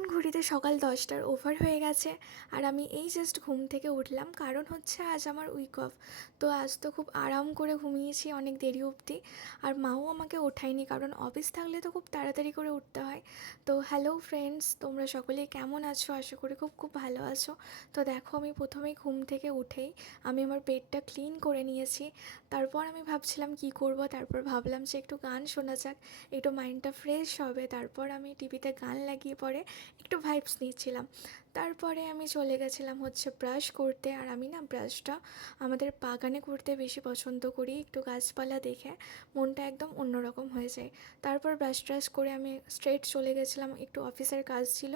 এখন ঘড়িতে সকাল 10টার ওভার হয়ে গেছে আর আমি এই জাস্ট ঘুম থেকে উঠলাম, কারণ হচ্ছে আজ আমার উইক অফ। তো আজ তো খুব আরাম করে ঘুমিয়েছি অনেক দেরি অবধি, আর মাও আমাকে ওঠায়নি কারণ অফিস থাকলে তো খুব তাড়াতাড়ি করে উঠতে হয়। তো হ্যালো ফ্রেন্ডস, তোমরা সকলেই কেমন আছো? আশা করি খুব খুব ভালো আছো। তো দেখো, আমি প্রথমেই ঘুম থেকে উঠেই আমি আমার বেডটা ক্লিন করে নিয়েছি। তারপর আমি ভাবছিলাম কি করব, তারপর ভাবলাম যে একটু গান শোনা যাক, একটু মাইন্ডটা ফ্রেশ হবে। তারপর আমি টিভিতে গান লাগিয়ে পরে একটু ভাইবস নিচ্ছিলাম। তারপরে আমি চলে গেছিলাম হচ্ছে ব্রাশ করতে, আর আমি না ব্রাশটা আমাদের বাগানে করতে বেশি পছন্দ করি, একটু গাছপালা দেখে মনটা একদম অন্যরকম হয়ে যায়। তারপর ব্রাশ ট্রাশ করে আমি স্ট্রেট চলে গেছিলাম, একটু অফিসের কাজ ছিল,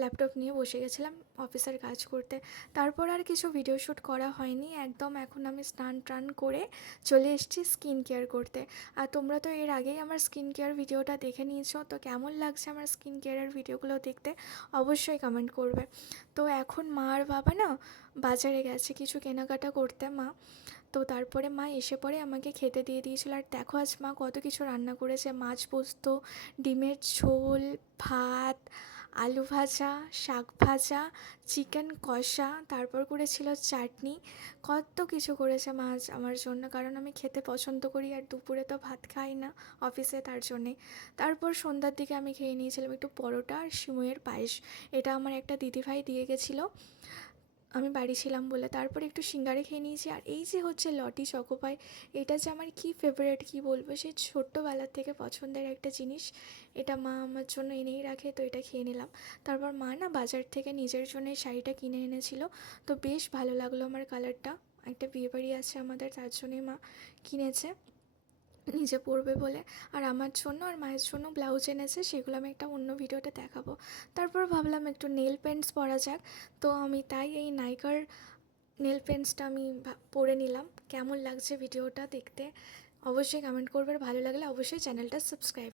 ল্যাপটপ নিয়ে বসে গেছিলাম অফিসের কাজ করতে। তারপর আর কিছু ভিডিও শ্যুট করা হয়নি একদম। এখন আমি স্নান টান করে চলে এসেছি স্কিন কেয়ার করতে। আর তোমরা তো এর আগেই আমার স্কিন কেয়ার ভিডিওটা দেখে নিয়েছো, তো কেমন লাগছে আমার স্কিন কেয়ারের ভিডিওগুলো দেখতে অবশ্যই কমেন্ট করবে। তো এখন মা আর বাবা না বাজারে গেছে কিছু কেনাকাটা করতে মা। তো তারপরে মা এসে পরে আমাকে খেতে দিয়ে দিয়েছিল। আর দেখো আজ মা কত কিছু রান্না করেছে, মাছ পোস্ত, ডিমের ঝোল, ভাত, আলু ভাজা, শাক ভাজা, চিকেন কষা, তারপর করেছিল চাটনি। কত কিছু করেছে মা আজ আমার জন্য, কারণ আমি খেতে পছন্দ করি আর দুপুরে তো ভাত খাই না অফিসে, তার জন্যে। তারপর সন্ধ্যার দিকে আমি খেয়ে নিয়েছিলাম একটু পরোটা আর সিমইয়ের পায়েস। এটা আমার একটা দিদিভাই দিয়ে গেছিলো আমি বাড়ি ছিলাম বলে। তারপর একটু সিঙ্গারে খেয়ে নিয়েছি। আর এই যে হচ্ছে লটি চকোপাই, এটা যে আমার কী ফেভারিট কী বলবো, সেই ছোট্টোবেলার থেকে পছন্দের একটা জিনিস। এটা মা আমার জন্য এনেই রাখে, তো এটা খেয়ে নিলাম। তারপর মা না বাজার থেকে নিজের জন্য এই শাড়িটা কিনে এনেছিল, তো বেশ ভালো লাগলো আমার কালারটা। একটা বিয়েবাড়ি আছে আমাদের, তার জন্যই মা কিনেছে নিজে পরবে বলে। আর আমার জন্য আর মায়ের জন্য ব্লাউজ এনেছে, সেগুলো আমি একটা অন্য ভিডিওতে দেখাবো। তারপর ভাবলাম একটু নেল পেন্টস পরা যাক, তো আমি তাই এই নাইকার নেল পেন্টসটা আমি পরে নিলাম। কেমন লাগছে ভিডিওটা দেখতে অবশ্যই কমেন্ট করবে, ভালো লাগলে অবশ্যই চ্যানেলটা সাবস্ক্রাইব।